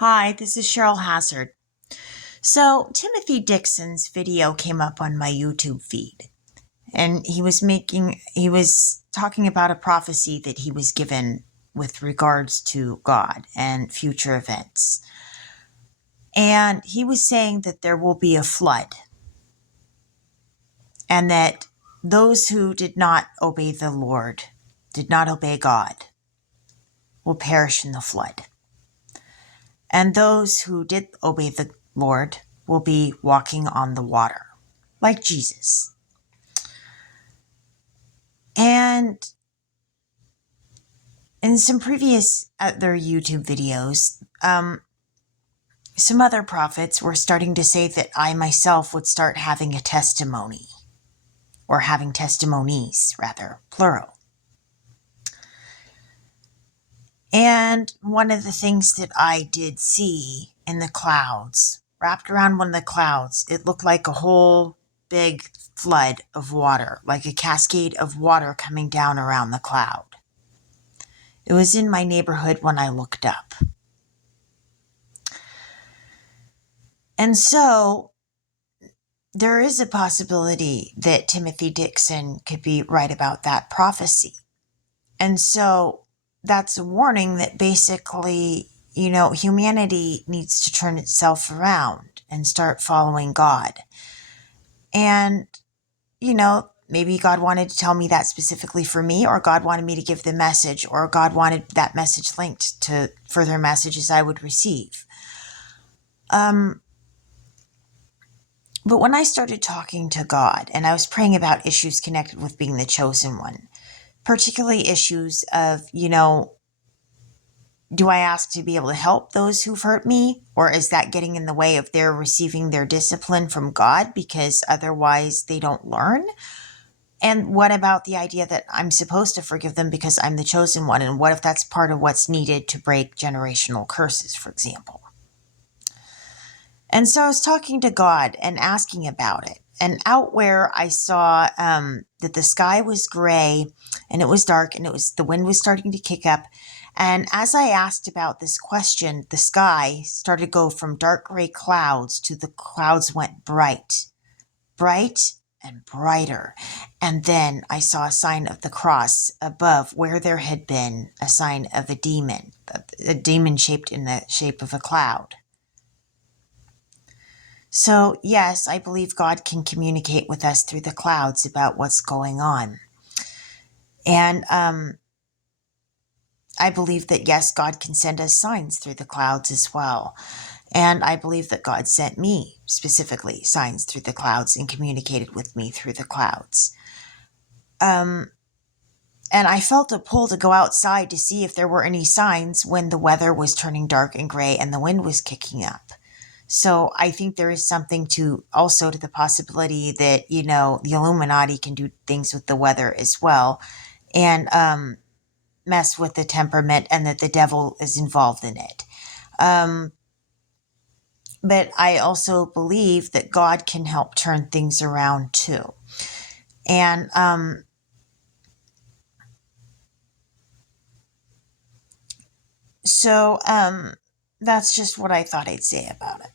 Hi, this is Cheryl Hazzard. So, Timothy Dixon's video came up on my YouTube feed, and he was talking about a prophecy that he was given with regards to God and future events. And he was saying that there will be a flood, and that those who did not obey the Lord, did not obey God, will perish in the flood. And those who did obey the Lord will be walking on the water, like Jesus. And in some previous other YouTube videos, some other prophets were starting to say that I myself would start having a testimony, or having testimonies, rather, plural. And one of the things that I did see in the clouds, wrapped around one of the clouds, it looked like a whole big flood of water, like a cascade of water coming down around the cloud. It was in my neighborhood when I looked up. And so there is a possibility that Timothy Dixon could be right about that prophecy. And so that's a warning that basically, humanity needs to turn itself around and start following God. And, maybe God wanted to tell me that specifically for me, or God wanted me to give the message, or God wanted that message linked to further messages I would receive. But when I started talking to God and I was praying about issues connected with being the chosen one, particularly issues of, do I ask to be able to help those who've hurt me? Or is that getting in the way of their receiving their discipline from God because otherwise they don't learn? And what about the idea that I'm supposed to forgive them because I'm the chosen one? And what if that's part of what's needed to break generational curses, for example? And so I was talking to God and asking about it. And out where I saw that the sky was gray and it was dark and the wind was starting to kick up. And as I asked about this question, the sky started to go from dark gray clouds to the clouds went bright and brighter. And then I saw a sign of the cross above where there had been a sign of a demon shaped in the shape of a cloud. So, yes, I believe God can communicate with us through the clouds about what's going on. And I believe that, yes, God can send us signs through the clouds as well. And I believe that God sent me specifically signs through the clouds and communicated with me through the clouds. And I felt a pull to go outside to see if there were any signs when the weather was turning dark and gray and the wind was kicking up. So I think there is something to the possibility that, the Illuminati can do things with the weather as well and mess with the temperament, and that the devil is involved in it. But I also believe that God can help turn things around too. And so that's just what I thought I'd say about it.